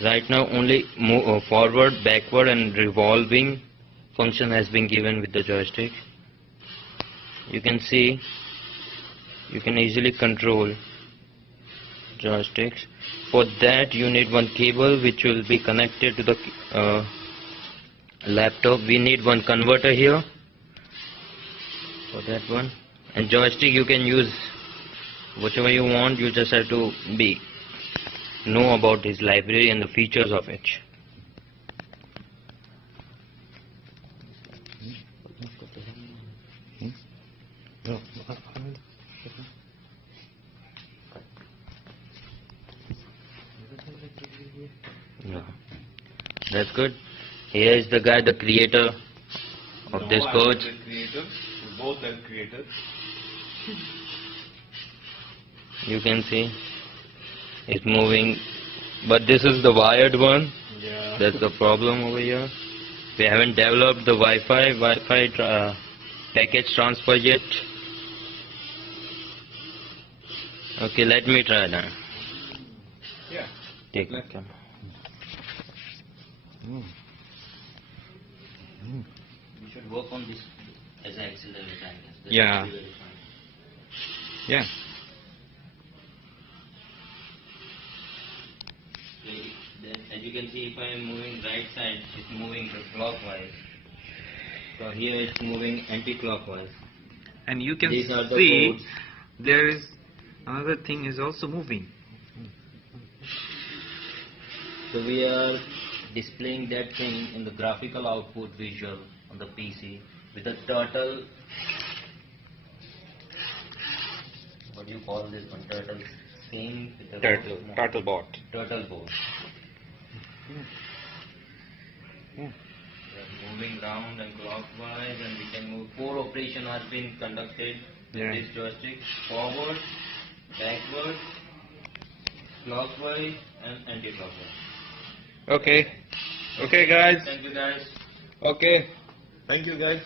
Right now only forward, backward and revolving function has been given with the joystick. You can see you can easily control joysticks. For that you need one cable which will be connected to the laptop. We need one converter here for that one, and joystick you can use whichever you want. You just have to know about his library and the features of it. No. That's good. Here is the guy, the creator of this code. Both are creators. You can see it's moving, but this is the wired one. Yeah. That's the problem over here. We haven't developed the Wi-Fi package transfer yet. Okay, let me try now. Yeah. Take it. Come. We should work on this as an accelerator, I guess. Yeah. Yeah. As you can see, if I am moving right side, it's moving clockwise. So here it's moving anti-clockwise. And you can These are the see codes. there is another thing is also moving. So we are displaying that thing in the graphical output visual on the PC with a turtle. What do you call this one? Turtle screen? Turtle bot. Turtle board. We are moving round and clockwise, and we can move. 4 operations has been conducted with this joystick: forward, backward, clockwise, and anti-clockwise. Okay. Okay, guys. Thank you, guys. Okay. Thank you, guys.